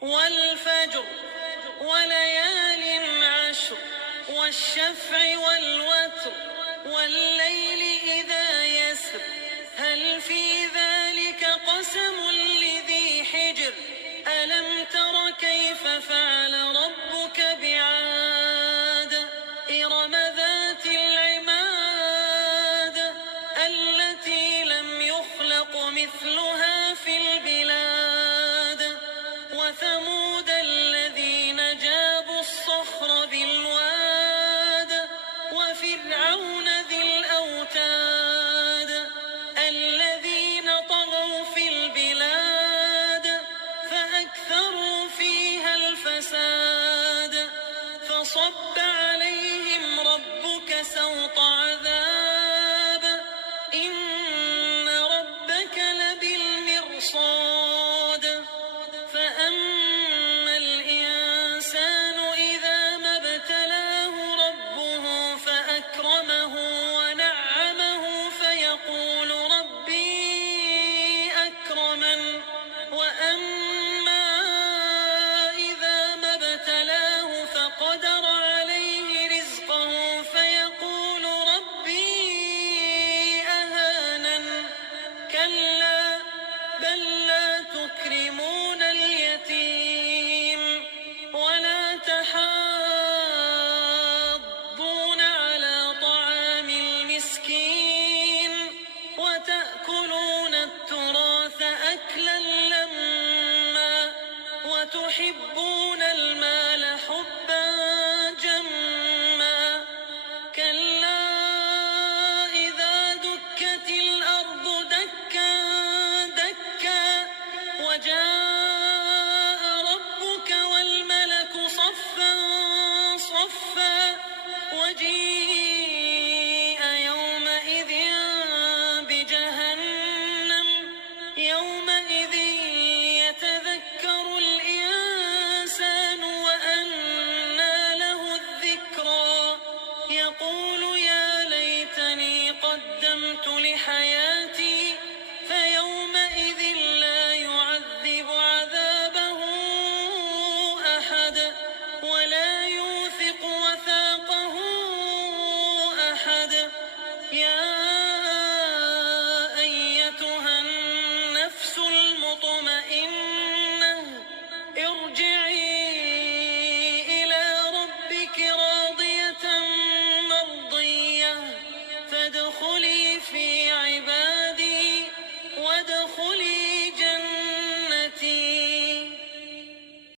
والفجر وليال عشر والشفع والوتر والليل إذا يسر هل في ذلك قسم لذي حجر ألم تر كيف فعل ربك بعاد إرم ذات العماد التي لم يخلق مثلها في البلاد وثمود الذين جابوا الصخر بالواد وفرعون ذي الأوتاد الذين طغوا في البلاد فأكثروا فيها الفساد فصب عليهم ربك سوط عذاب إن ربك لبالمرصاد فأما الإنسان إذا ما ابتلاه ربه فأكرمه ونعمه فيقول ربي أكرمن وأما إذا ما ابتلاه فقدر عليه رزقه فيقول ربي أهانن كلا بل لا تكرمون اليتيم ولا تحاضون على طعام المسكين وتأكلون التراث أكلا لما وتحبون المال حبا جما كلا إذا دكت الأرض دكا دكا وجاء ربك والملك صفا صفا وجيء يومئذ بجهنم يومئذ يتذكر الإنسان وأنى له الذكرى يقول يا ليتني قدمت لحياتي فيومئذ لا يعذب عذابه أحد ولا يوثق وثاقه أحد يا أيتها النفس المطمئنة